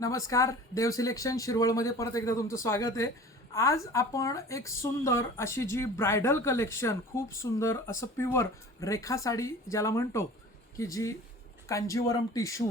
नमस्कार, देव सिलेक्शन शिरवळमध्ये परत एकदा तुमचं स्वागत आहे. आज आपण एक सुंदर अशी जी ब्रायडल कलेक्शन, खूप सुंदर असं प्युअर रेखा साडी ज्याला म्हणतो, की जी Kanjeevaram tissue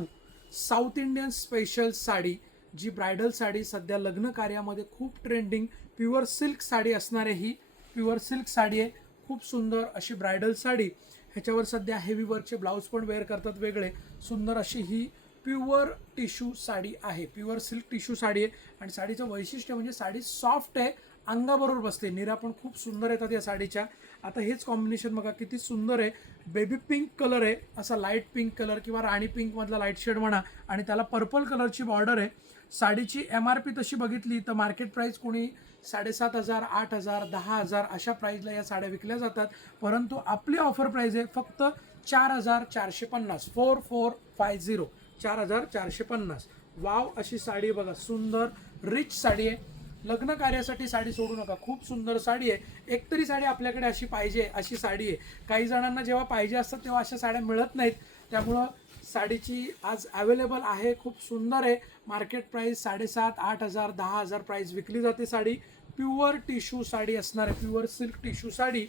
south Indian special sari, जी ब्रायडल साडी सध्या लग्न कार्यामध्ये खूप ट्रेंडिंग प्युअर सिल्क साडी असणारी ही प्युअर सिल्क साडी आहे. खूप सुंदर अशी ब्रायडल साडी, ह्याच्यावर सध्या हेवी वर्कचे ब्लाऊज पण वेअर करतात वेगळे. सुंदर अशी ही प्युअर टिश्यू साडी आहे, प्युअर सिल्क टिश्यू साडी आहे. आणि साडीचं वैशिष्ट्य म्हणजे साडी सॉफ्ट आहे, अंगाबरोबर बसते. निऱ्या पण खूप सुंदर येतात या साडीच्या. आता हेच कॉम्बिनेशन बघा किती सुंदर आहे. बेबी पिंक कलर आहे, असा लाईट पिंक कलर किंवा राणी पिंक मधला लाईट शेड म्हणा, आणि त्याला पर्पल कलरची बॉर्डर आहे. साडीची MRP तशी बघितली तर मार्केट प्राइस कोणी 7,500, 8,000, 10,000 अशा प्राईजला या साड्या विकल्या जातात. परंतु आपली ऑफर प्राइस आहे फक्त 4,450, 4450, 4,450. वाव अशी साडी बघा, सुंदर रिच साडी आहे. लग्न कार्यासाठी साडी सोडू नका, खूप सुंदर साडी आहे. एकतरी साडी आपल्याकडे अशी पाहिजे अशी साडी आहे. काही जणांना जेव्हा पाहिजे असतात तेव्हा अशा साड्या मिळत नाहीत, त्यामुळं साडीची आज अवेलेबल आहे. खूप सुंदर आहे. मार्केट प्राइस 7,500, 8,000, 10,000 प्राइस विकली जाते साडी. प्युअर टिश्यू साडी असणार आहे, pure silk tissue sari.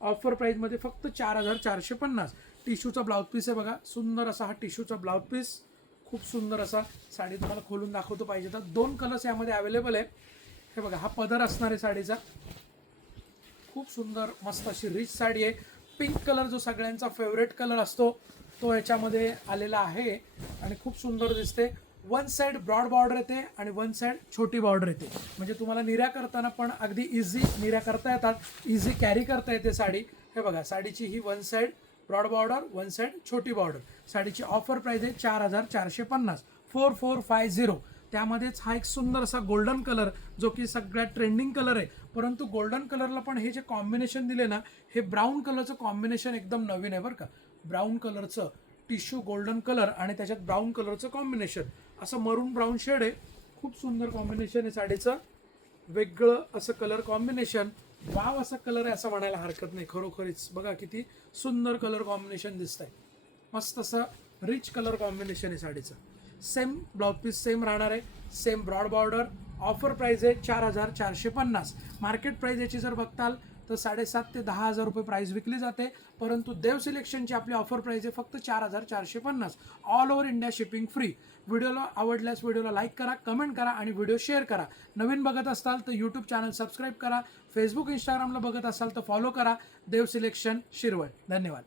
Offer प्राईजमध्ये फक्त 4,450. टिश्यूचा ब्लाऊज पीस आहे बघा, सुंदर असा हा टिश्यूचा ब्लाऊज पीस. खूप सुंदर असा साडी तुम्हाला खोलून दाखवतो पाहिजे तर 2 कलर्स यामध्ये अवेलेबल आहे. हे बघा, हा पदर असणार आहे साडीचा. खूप सुंदर मस्त अशी रिच साडी आहे. पिंक कलर जो सगळ्यांचा फेवरेट कलर असतो तो याच्यामध्ये आलेला आहे आणि खूप सुंदर दिसते. वन साइड ब्रॉड बॉर्डर येते आणि वन साइड छोटी बॉर्डर येते, म्हणजे तुम्हाला निर्या करताना पण अगदी इझी निर्या करता येतात, इझी कॅरी करता येते साडी. हे बघा, साडीची ही one side broad border, one side छोटी बॉर्डर. साडीची ऑफर प्राइस आहे 4,450, 4450. त्यामध्येच हा एक सुंदर असा गोल्डन कलर, जो की सगळ्यात ट्रेंडिंग कलर आहे. परंतु गोल्डन कलरला पण हे जे कॉम्बिनेशन दिले ना, हे ब्राऊन कलरचं कॉम्बिनेशन एकदम नवीन आहे बरं का. ब्राऊन कलरचं टिश्यू गोल्डन कलर आणि त्याच्यात ब्राऊन कलरचं कॉम्बिनेशन, असं मरून ब्राऊन शेड आहे. खूप सुंदर कॉम्बिनेशन आहे साडीचं, वेगळं असं कलर कॉम्बिनेशन. वाव असा कलर आहे असं म्हणायला हरकत नाही. खरोखरीच बघा किती सुंदर कलर कॉम्बिनेशन दिसतंय. मस्त असं रिच कलर कॉम्बिनेशन आहे साडीचं. सेम ब्लाउज पीस सेम राहणार आहे, same broad border. Offer price आहे 4,450. मार्केट प्राइस याची जर बघताल तर 7,500 ते 10,000 रुपये प्राइस विकली जाते. परंतु देव सिलेक्शनची आपली ऑफर प्राइस आहे फक्त 4,450. All over India shipping free. व्हिडिओला आवडल्यास व्हिडिओला लाईक करा, कमेंट करा आणि व्हिडिओ शेअर करा. नवीन बघत असाल तर यूट्यूब चॅनल सबस्क्राईब करा. फेसबुक इंस्टाग्रामला बघत असाल तर फॉलो करा. देव सिलेक्शन शिरवळ. धन्यवाद.